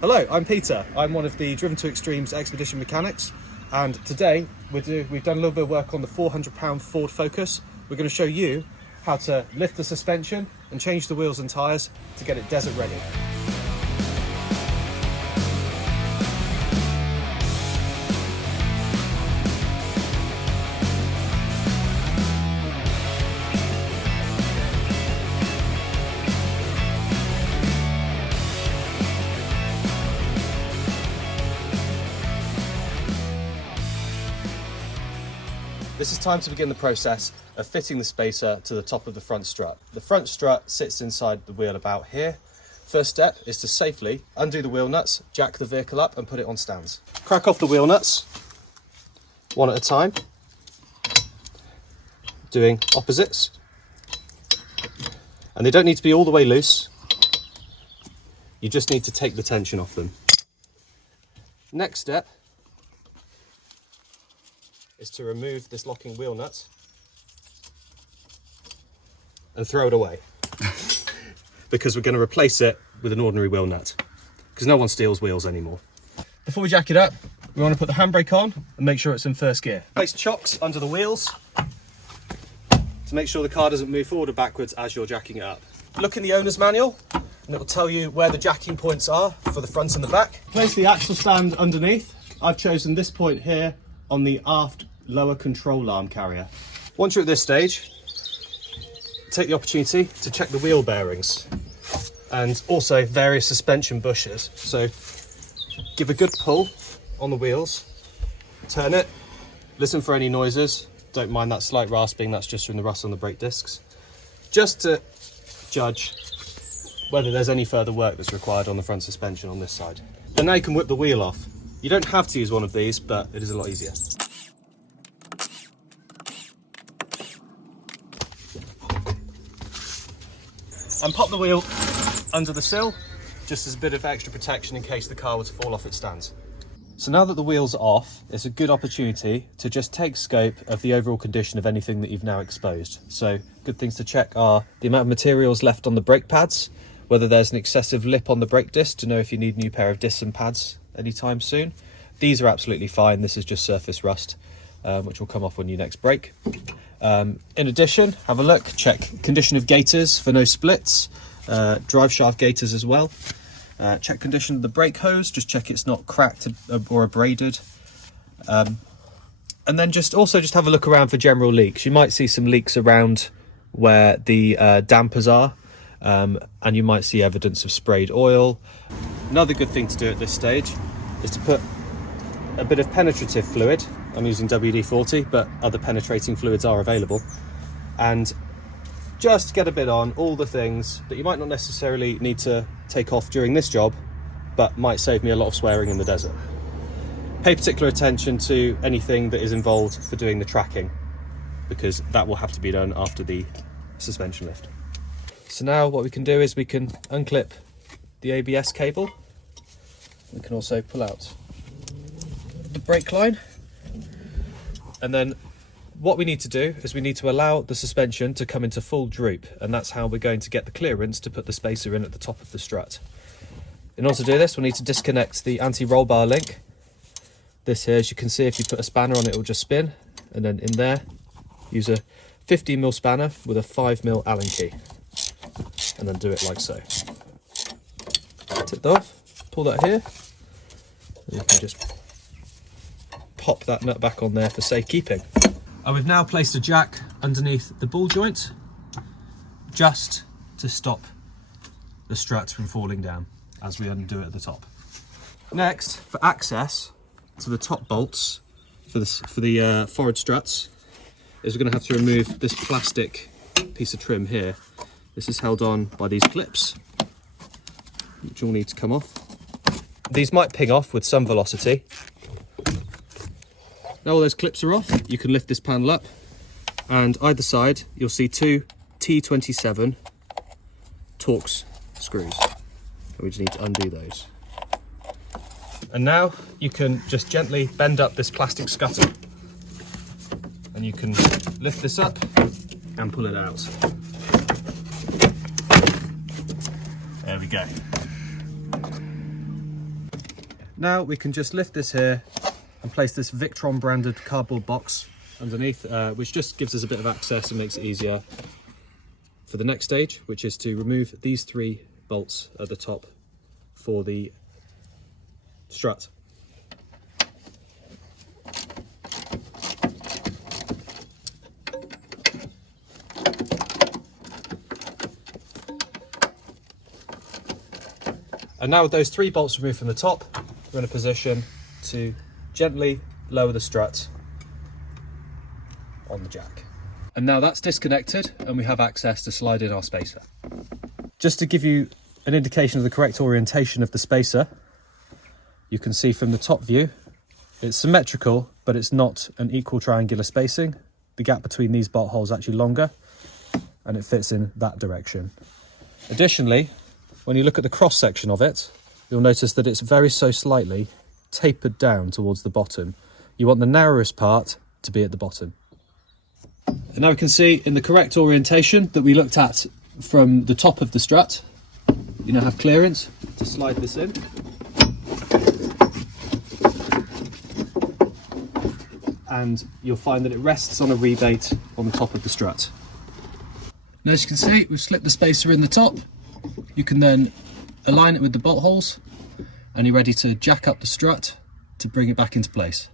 Hello, I'm Peter. I'm one of the Driven to Extremes expedition mechanics, and today we've done a little bit of work on the £400 Ford Focus. We're going to show you how to lift the suspension and change the wheels and tyres to get it desert ready. This is time to begin the process of fitting the spacer to the top of the front strut. The front strut sits inside the wheel about here. First step is to safely undo the wheel nuts, jack the vehicle up and put it on stands. Crack off the wheel nuts, one at a time, doing opposites. And they don't need to be all the way loose. You just need to take the tension off them. Next step is to remove this locking wheel nut and throw it away because we're going to replace it with an ordinary wheel nut because no one steals wheels anymore. Before we jack it up, we want to put the handbrake on and make sure it's in first gear. Place chocks under the wheels to make sure the car doesn't move forward or backwards as you're jacking it up. Look in the owner's manual and it will tell you where the jacking points are for the front and the back. Place the axle stand underneath. I've chosen this point here on the aft lower control arm carrier. Once you're at this stage, take the opportunity to check the wheel bearings and also various suspension bushers. So give a good pull on the wheels, turn it, listen for any noises. Don't mind that slight rasping, that's just from the rust on the brake discs. Just to judge whether there's any further work that's required on the front suspension on this side. And now you can whip the wheel off. You don't have to use one of these, but it is a lot easier. And pop the wheel under the sill, just as a bit of extra protection in case the car were to fall off its stands. So now that the wheel's off, it's a good opportunity to just take scope of the overall condition of anything that you've now exposed. So good things to check are the amount of materials left on the brake pads, whether there's an excessive lip on the brake disc to know if you need a new pair of discs and pads anytime soon. These are absolutely fine. This is just surface rust, which will come off when you next brake. In addition, have a look, check condition of gaiters for no splits, drive shaft gaiters as well. Check condition of the brake hose, just check it's not cracked or abraded. And then just have a look around for general leaks. You might see some leaks around where the dampers are, and you might see evidence of sprayed oil. Another good thing to do at this stage is to put a bit of penetrative fluid. I'm using WD-40, but other penetrating fluids are available. And just get a bit on all the things that you might not necessarily need to take off during this job, but might save me a lot of swearing in the desert. Pay particular attention to anything that is involved for doing the tracking, because that will have to be done after the suspension lift. So now what we can do is we can unclip the ABS cable. We can also pull out the brake line. And then what we need to do is we need to allow the suspension to come into full droop, and that's how we're going to get the clearance to put the spacer in at the top of the strut. In order to do this, we'll need to disconnect the anti-roll bar link. This here, as you can see, if you put a spanner on it, it will just spin. And then in there, use a 15mm spanner with a 5mm Allen key. And then do it like so. Tip that off, pull that here. And you can just pop that nut back on there for safekeeping. And we've now placed a jack underneath the ball joint just to stop the strut from falling down as we undo it at the top. Next, for access to the top bolts for the forward struts, is we're going to have to remove this plastic piece of trim here. This is held on by these clips, which all need to come off. These might ping off with some velocity. Now all those clips are off, you can lift this panel up, and either side you'll see two T27 Torx screws. And we just need to undo those. And now you can just gently bend up this plastic scuttle, and you can lift this up and pull it out. There we go. Now we can just lift this here and place this Victron branded cardboard box underneath, which just gives us a bit of access and makes it easier for the next stage, which is to remove these 3 bolts at the top for the strut. And now with those 3 bolts removed from the top, we're in a position to gently lower the strut on the jack. And now that's disconnected and we have access to slide in our spacer. Just to give you an indication of the correct orientation of the spacer, you can see from the top view, it's symmetrical, but it's not an equal triangular spacing. The gap between these bolt holes is actually longer and it fits in that direction. Additionally, when you look at the cross section of it, you'll notice that it's very so slightly tapered down towards the bottom. You want the narrowest part to be at the bottom. And now we can see in the correct orientation that we looked at from the top of the strut, you now have clearance to slide this in. And you'll find that it rests on a rebate on the top of the strut. Now, as you can see, we've slipped the spacer in the top. You can then align it with the bolt holes and you're ready to jack up the strut to bring it back into place.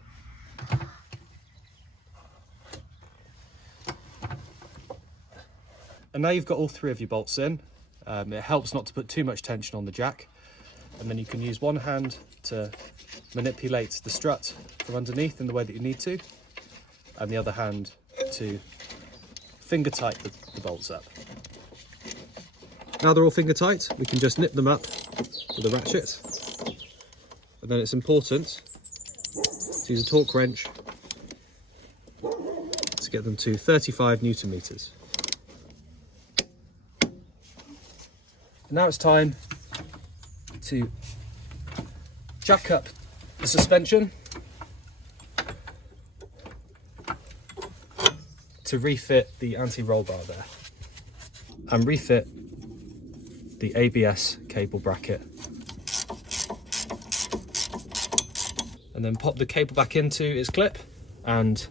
And now you've got all 3 of your bolts in. It helps not to put too much tension on the jack. And then you can use one hand to manipulate the strut from underneath in the way that you need to, and the other hand to finger tight the bolts up. Now they're all finger tight, we can just nip them up with a ratchet. And then it's important to use a torque wrench to get them to 35 Newton meters. Now it's time to jack up the suspension to refit the anti-roll bar there and refit the ABS cable bracket, and then pop the cable back into its clip and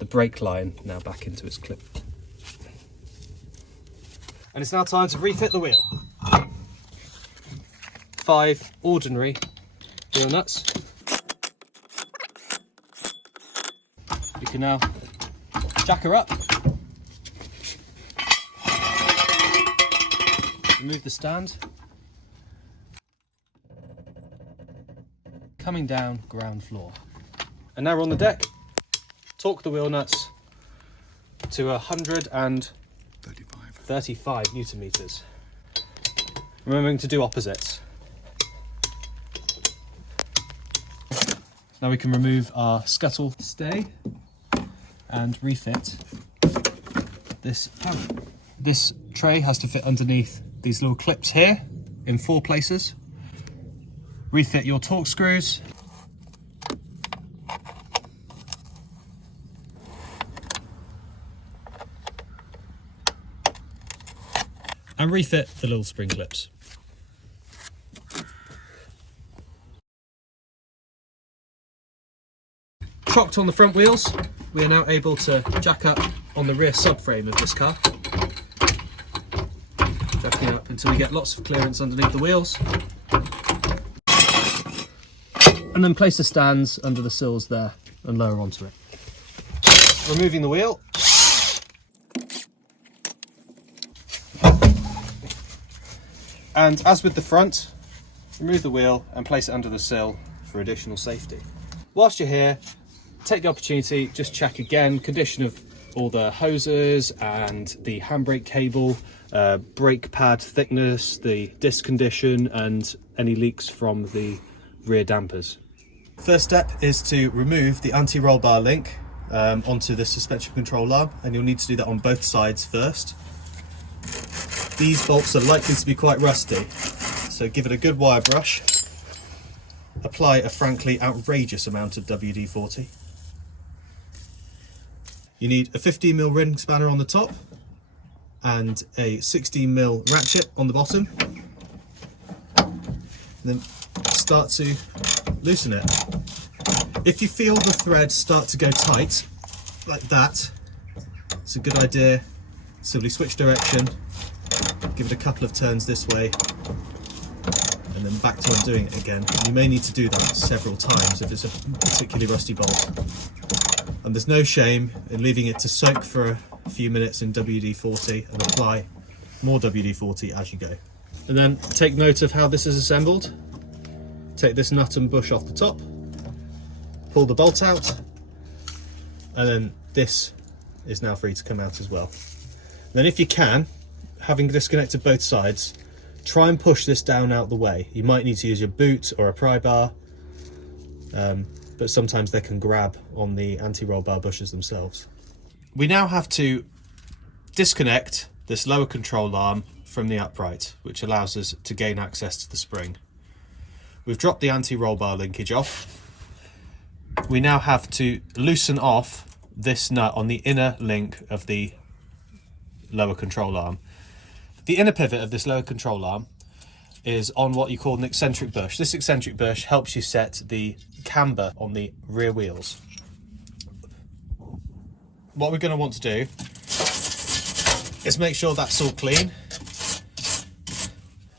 the brake line now back into its clip. And it's now time to refit the wheel. 5 ordinary wheel nuts. You can now jack her up, remove the stand, coming down ground floor. And now we're on the deck. Torque the wheel nuts to 135 Newton meters. Remembering to do opposites. Now we can remove our scuttle stay and refit this panel. This tray has to fit underneath these little clips here in 4 places. Refit your torque screws. And refit the little spring clips. Chocked on the front wheels, we are now able to jack up on the rear subframe of this car. Jacking up until we get lots of clearance underneath the wheels. And then place the stands under the sills there and lower onto it. Removing the wheel. And as with the front, remove the wheel and place it under the sill for additional safety. Whilst you're here, take the opportunity, just check again, condition of all the hoses and the handbrake cable, brake pad thickness, the disc condition, and any leaks from the rear dampers. First step is to remove the anti-roll bar link onto the suspension control arm, and you'll need to do that on both sides first. These bolts are likely to be quite rusty, so give it a good wire brush. Apply a frankly outrageous amount of WD-40. You need a 15mm ring spanner on the top and a 16mm ratchet on the bottom. And then start to loosen it. If you feel the thread start to go tight, like that, it's a good idea. Simply switch direction, give it a couple of turns this way, and then back to undoing it again. You may need to do that several times if it's a particularly rusty bolt. And there's no shame in leaving it to soak for a few minutes in WD-40 and apply more WD-40 as you go. And then take note of how this is assembled. Take this nut and bush off the top, pull the bolt out, and then this is now free to come out as well. Then if you can, having disconnected both sides, try and push this down out the way. You might need to use your boot or a pry bar, but sometimes they can grab on the anti-roll bar bushes themselves. We now have to disconnect this lower control arm from the upright, which allows us to gain access to the spring. We've dropped the anti-roll bar linkage off. We now have to loosen off this nut on the inner link of the lower control arm. The inner pivot of this lower control arm is on what you call an eccentric bush. This eccentric bush helps you set the camber on the rear wheels. What we're going to want to do is make sure that's all clean.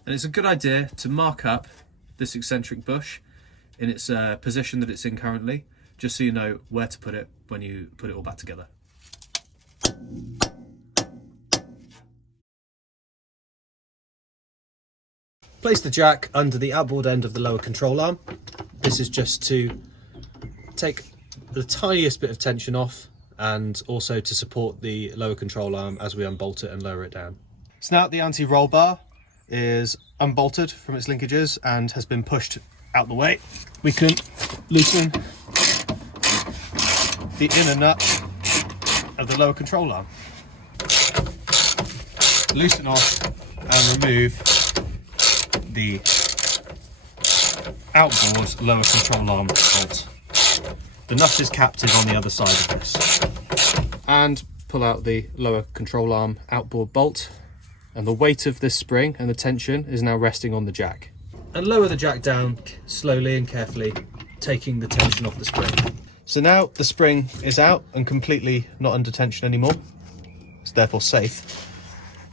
And it's a good idea to mark up this eccentric bush in its position that it's in currently, just so you know where to put it when you put it all back together. Place the jack under the outboard end of the lower control arm. This is just to take the tiniest bit of tension off and also to support the lower control arm as we unbolt it and lower it down. So now the anti-roll bar is unbolted from its linkages and has been pushed out the way. We can loosen the inner nut of the lower control arm. Loosen off and remove the outboard lower control arm bolt. The nut is captive on the other side of this. And pull out the lower control arm outboard bolt, and the weight of this spring and the tension is now resting on the jack. And lower the jack down slowly and carefully, taking the tension off the spring. So now the spring is out and completely not under tension anymore. It's therefore safe.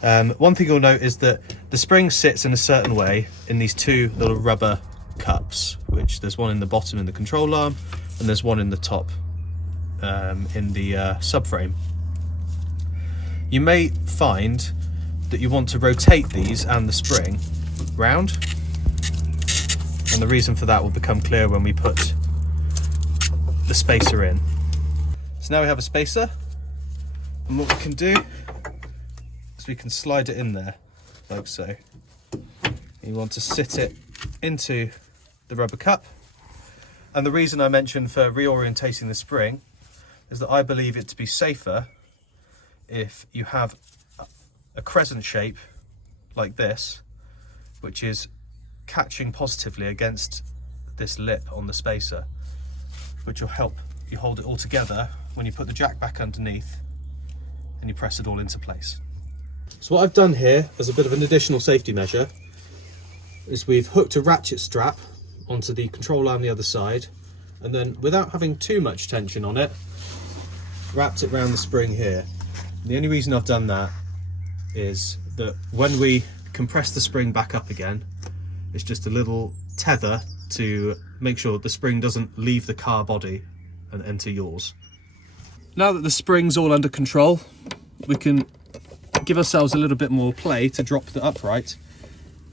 One thing you'll note is that the spring sits in a certain way in these two little rubber cups, which there's one in the bottom in the control arm and there's one in the top in the subframe. You may find that you want to rotate these and the spring round, and the reason for that will become clear when we put the spacer in. So now we have a spacer, and what we can do is we can slide it in there like so. You want to sit it into the rubber cup, and the reason I mentioned for reorientating the spring is that I believe it to be safer if you have a crescent shape like this, which is catching positively against this lip on the spacer, which will help you hold it all together when you put the jack back underneath and you press it all into place. So what I've done here as a bit of an additional safety measure is we've hooked a ratchet strap onto the control arm the other side, and then without having too much tension on it, wrapped it around the spring here. And the only reason I've done that is that when we compress the spring back up again, it's just a little tether to make sure the spring doesn't leave the car body and enter yours. Now that the spring's all under control, we can give ourselves a little bit more play to drop the upright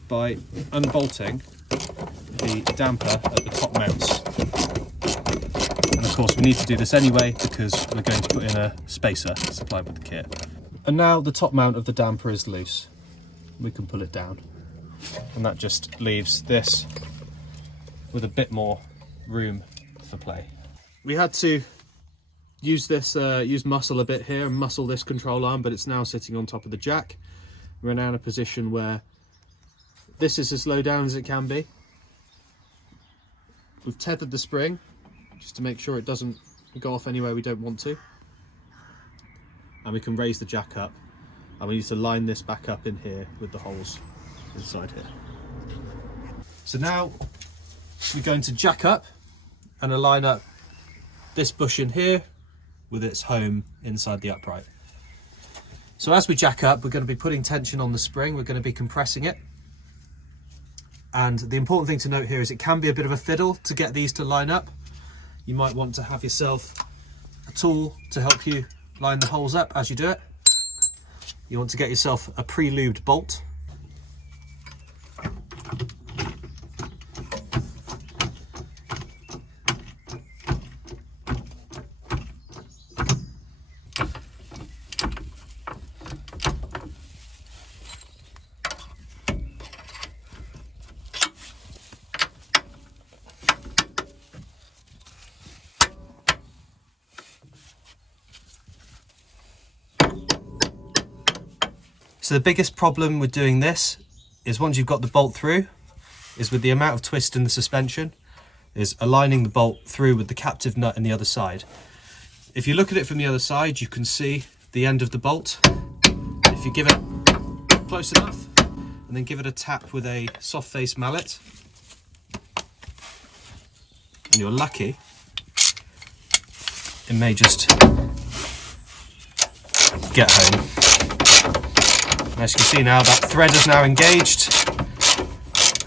by unbolting the damper at the top mounts. And of course we need to do this anyway because we're going to put in a spacer supplied with the kit. And now the top mount of the damper is loose. We can pull it down, and that just leaves this with a bit more room for play. We had to use this, use muscle a bit here and muscle this control arm, but it's now sitting on top of the jack. We're now in a position where this is as low down as it can be. We've tethered the spring just to make sure it doesn't go off anywhere we don't want to. And we can raise the jack up, and we need to line this back up in here with the holes inside here. So now we're going to jack up and align up this bushing here with its home inside the upright. So as we jack up, we're going to be putting tension on the spring, we're going to be compressing it. And the important thing to note here is it can be a bit of a fiddle to get these to line up. You might want to have yourself a tool to help you line the holes up as you do it. You want to get yourself a pre-lubed bolt. So the biggest problem with doing this is once you've got the bolt through, is with the amount of twist in the suspension, is aligning the bolt through with the captive nut in the other side. If you look at it from the other side, you can see the end of the bolt. If you give it close enough, and then give it a tap with a soft face mallet, and you're lucky, it may just get home. As you can see now, that thread is now engaged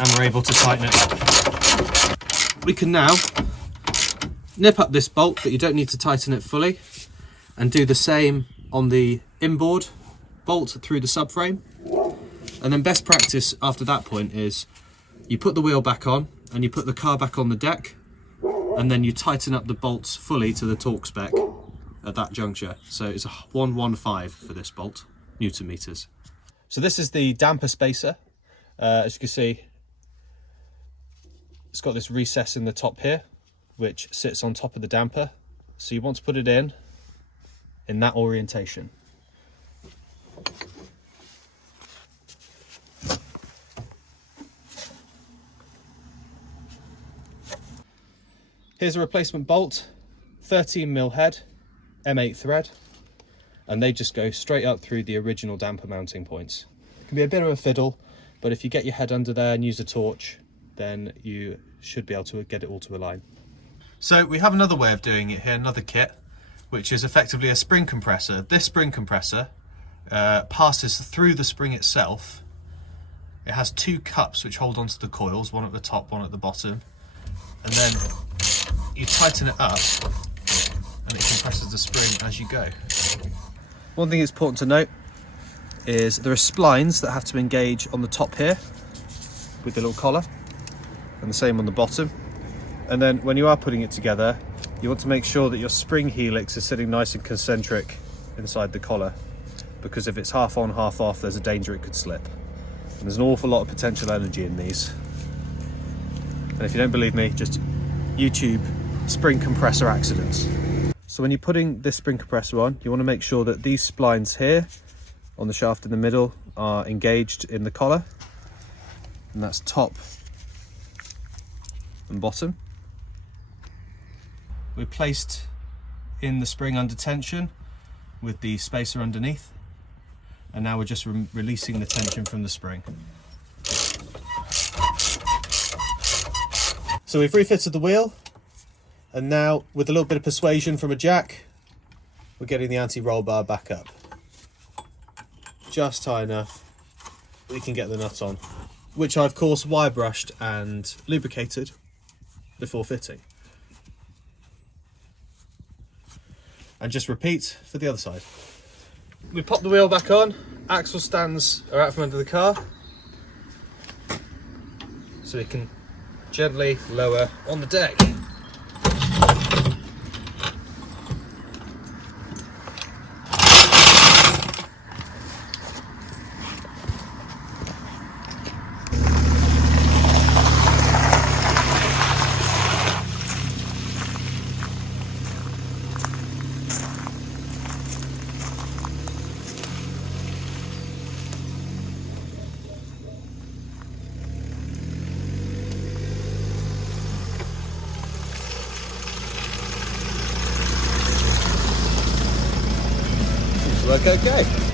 and we're able to tighten it up. We can now nip up this bolt, but you don't need to tighten it fully, and do the same on the inboard bolt through the subframe. And then best practice after that point is you put the wheel back on and you put the car back on the deck, and then you tighten up the bolts fully to the torque spec at that juncture. So it's a 115 for this bolt, Newton meters. So this is the damper spacer. As you can see, it's got this recess in the top here, which sits on top of the damper. So you want to put it in that orientation. Here's a replacement bolt, 13mm head, M8 thread. And they just go straight up through the original damper mounting points. It can be a bit of a fiddle, but if you get your head under there and use a torch, then you should be able to get it all to align. So we have another way of doing it here, another kit, which is effectively a spring compressor. This spring compressor passes through the spring itself. It has two cups which hold onto the coils, one at the top, one at the bottom. And then you tighten it up and it compresses the spring as you go. One thing that's important to note is there are splines that have to engage on the top here with the little collar, and the same on the bottom. And then when you are putting it together, you want to make sure that your spring helix is sitting nice and concentric inside the collar, because if it's half on, half off, there's a danger it could slip. And there's an awful lot of potential energy in these. And if you don't believe me, just YouTube spring compressor accidents. So when you're putting this spring compressor on, you want to make sure that these splines here on the shaft in the middle are engaged in the collar, and that's top and bottom. We're placed in the spring under tension with the spacer underneath, and now we're just releasing the tension from the spring. So we've refitted the wheel, and now with a little bit of persuasion from a jack, we're getting the anti-roll bar back up. Just high enough that we can get the nut on, which I of course wire brushed and lubricated before fitting. And just repeat for the other side. We pop the wheel back on, axle stands are out from under the car, so we can gently lower on the deck. Look okay.